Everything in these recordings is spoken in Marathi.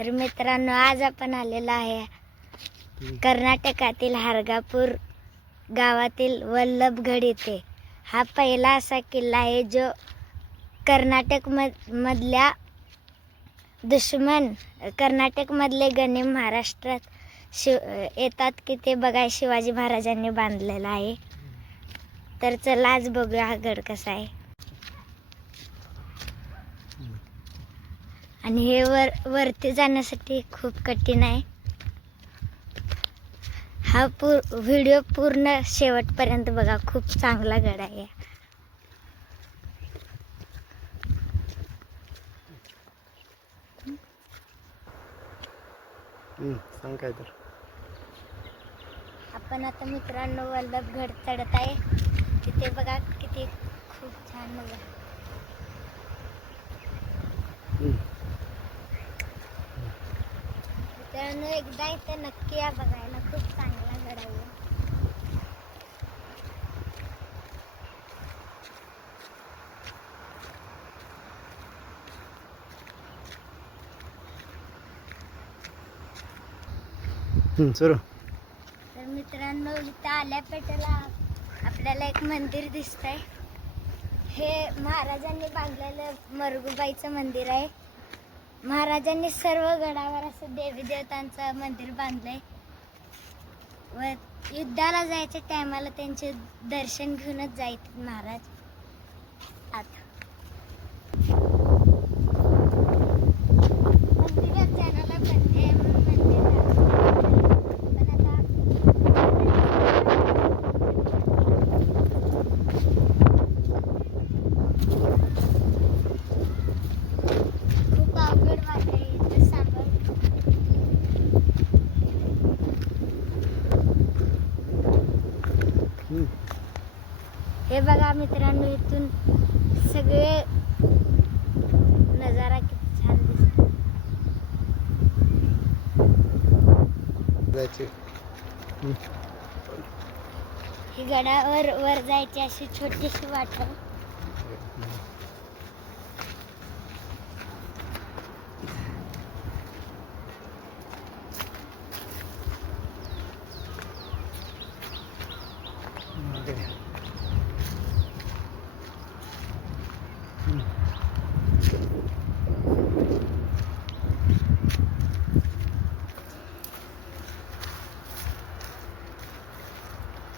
तर मित्रांनो, आज आपण आलेलो आहे कर्नाटकातील हारगापूर गावातील वल्लभगड येथे. हा पहिला असा किल्ला आहे जो मधल्या कर्नाटकमधले गनिम महाराष्ट्रात येतात की ते बघाय शिवाजी महाराजांनी बांधलेला आहे. तर चला आज बघूया हा गड कसा आहे. आणि हे वरती जाण्यासाठी खूप कठीण आहे. हा व्हिडिओ पूर्ण शेवटपर्यंत बघा, खूप चांगला गड आहे. सांग काय तर. आपण आता मित्रांनो वल्लभगड चढत आहे. तिथे बघा किती खूप छान बघा. मित्रांनो, एकदा इथे नक्की या बघायला, खूप चांगला गड आहे. सुरू. तर मित्रांनो, इथं आल्या पेटेला आपल्याला एक मंदिर दिसतंय. हे महाराजांनी बांधलेलं मरगुबाईचं मंदिर आहे. महाराजांनी सर्व गडावर असं देवी देवतांचं मंदिर बांधलंय व युद्धाला जायच्या टायमाला त्यांचे दर्शन घेऊनच जायचे महाराज. आता मंदिरात जाण्याला बंदी आहे म्हणून मंदिर खूप अवघड वाटतंय इथं सांभाळ. हे बघा मित्रांनो, इथून सगळे नजारा किती छान दिसतो. ही गडावर वर जायची अशी छोटीशी वाट आहे.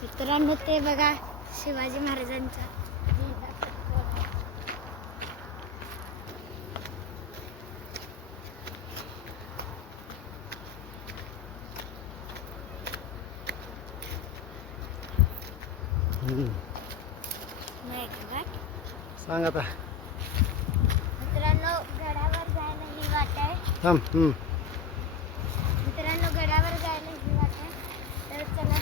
मित्रांनो, ते बघा शिवाजी महाराजांचा सांग आता. मित्रांनो, गडावर जायला ही वाट आहे. मित्रांनो, गडावर जायला ही वाट आहे. तर चला.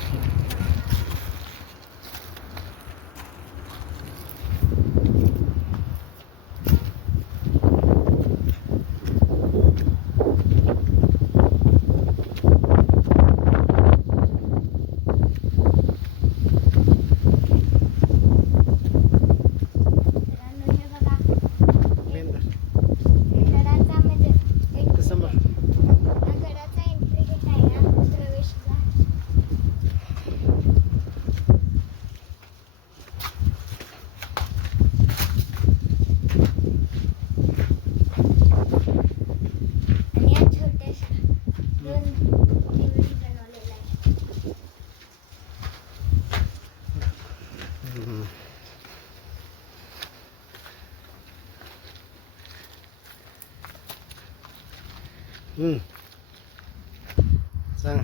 सांग.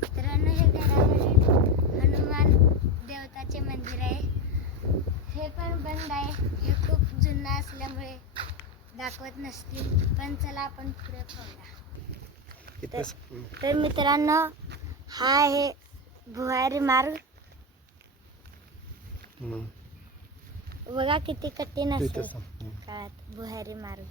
मित्रांनो, हे गडावरील हनुमान देवताचे मंदिर आहे. हे पण बंद आहे. हे खूप जुनं असल्यामुळे दाखवत नसतील, पण चला आपण पुढे पाहूया. तर मित्रांनो, हा आहे भुयारी मार्ग. बघा किती कठीण असेल काळात भुयारी मार्ग.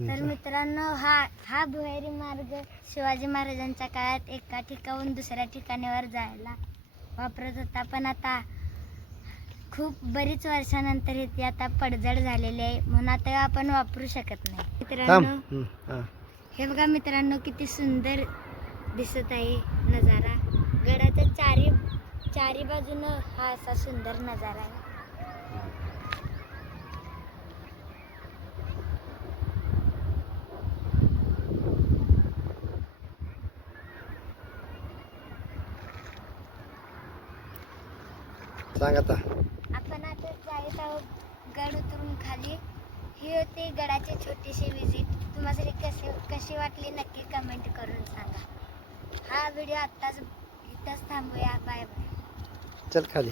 तर मित्रांनो हा भुयारी मार्ग शिवाजी महाराजांच्या काळात एका ठिकाणाहून दुसऱ्या ठिकाणावर जायला वापरत होता, पण आता खूप बरीच वर्षानंतर इथे आता पडझड झालेली आहे, म्हणून आता आपण वापरू शकत नाही. मित्रांनो हां हे बघा मित्रांनो, किती सुंदर दिसत आहे नजारा. गडाच्या चारी बाजूनं हा असा सुंदर नजारा आहे. सांग आता. आपण आता जात आहोत गड उतरून खाली. ही होती गडाची छोटीशी विजिट. तुम्हाला कशी वाटली नक्की कमेंट करून सांगा. हा व्हिडिओ आत्ताच इथंच थांबूया. Bye bye. चल खाली.